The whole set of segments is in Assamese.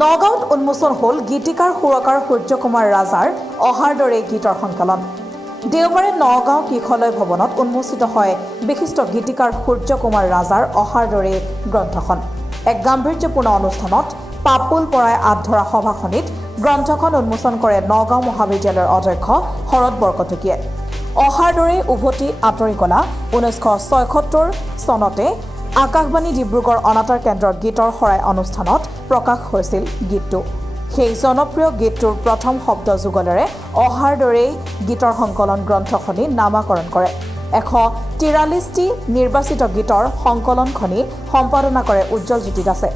নগাঁৱত উন্মোচন হ'ল গীতিকাৰ সুৰকাৰ সূৰ্যকুমাৰ ৰাজাৰ অহাৰ দৰে গীতৰ সংকলন। দেওবাৰে নগাঁও কিশলয় ভৱনত উন্মোচিত হয় বিশিষ্ট গীতিকাৰ সূৰ্যকুমাৰ ৰাজাৰ অহাৰ দৰে গ্ৰন্থখন। এক গাম্ভীৰ্যপূৰ্ণ অনুষ্ঠানত পাপুল পৰাই আধৰা সভাখনিত গ্ৰন্থখন উন্মোচন কৰে নগাঁও মহাবিদ্যালয়ৰ অধ্যক্ষ শৰৎ বৰকটকীয়ে। অহাৰ দৰে উভতি আঁতৰি গলা 1976 চনতে আকাশবাণী ডিব্ৰুগড় অনাতাঁৰ কেন্দ্ৰৰ গীতৰ শৰাই অনুষ্ঠানত প্ৰকাশ হৈছিল গীতটো। সেই জনপ্ৰিয় গীতটোৰ প্ৰথম শব্দ যুগলেৰে অহাৰ দৰেই গীতৰ সংকলন গ্ৰন্থখনি নামাকৰণ কৰে। 143টি নিৰ্বাচিত গীতৰ সংকলনখনি সম্পাদনা কৰে উজ্জ্বল জ্যোতি দাসে।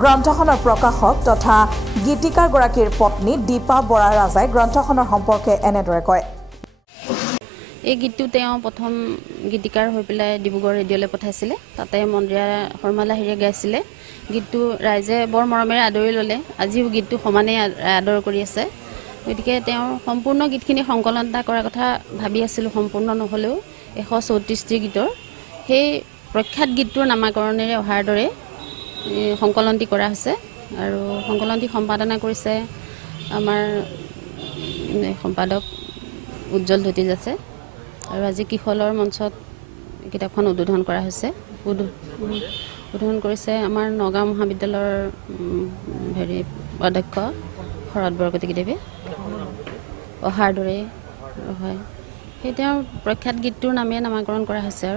গ্ৰন্থখনৰ প্ৰকাশক তথা গীতিকাৰগৰাকীৰ পত্নী দীপা বৰা ৰাজাই গ্ৰন্থখনৰ সম্পৰ্কে এনেদৰে কয়। এই গীতটো তেওঁ প্ৰথম গীতিকাৰ হৈ পেলাই ডিব্ৰুগড় ৰেডিঅ'লৈ পঠাইছিলে। তাতে মন্দিৰা শৰ্মালাহিৰে গাইছিলে। গীতটো ৰাইজে বৰ মৰমেৰে আদৰি ল'লে। আজিও গীতটো সমানেই আদৰ কৰি আছে। গতিকে তেওঁৰ সম্পূৰ্ণ গীতখিনি সংকলন এটা কৰাৰ কথা ভাবি আছিলোঁ, সম্পূৰ্ণ নহ'লেও 134টি গীতৰ সেই প্ৰখ্যাত গীতটোৰ নামাকৰণেৰে অহাৰ দৰে সংকলনটি কৰা হৈছে। আৰু সংকলনটি সম্পাদনা কৰিছে আমাৰ সম্পাদক উজ্জ্বল জ্যোতি দাসে। আৰু আজি কিশলৰ মঞ্চত কিতাপখন উদ্বোধন কৰা হৈছে। উদ্বোধন কৰিছে আমাৰ নগাঁও মহাবিদ্যালয়ৰ অধ্যক্ষ শৰৎ বৰকটকীদেৱে। অহাৰ দৰে হয় সেই তেওঁৰ প্ৰখ্যাত গীতটোৰ নামে নামাকৰণ কৰা হৈছে।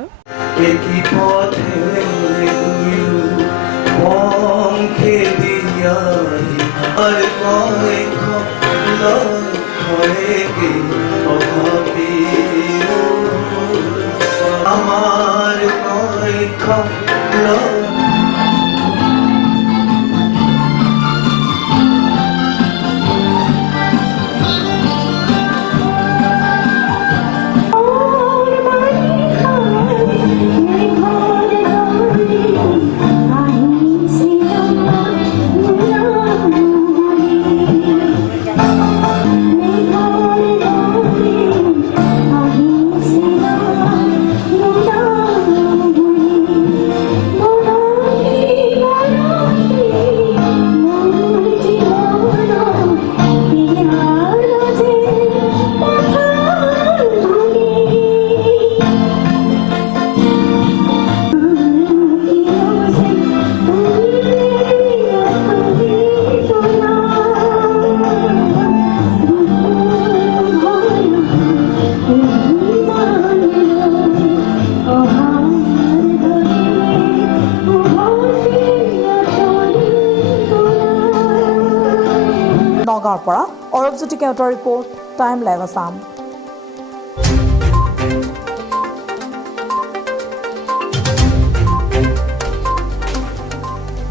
নগাঁৱৰ পৰা অৰূপ জ্যোতি কেওটৰ ৰিপৰ্ট, টাইম লাইভ আছাম।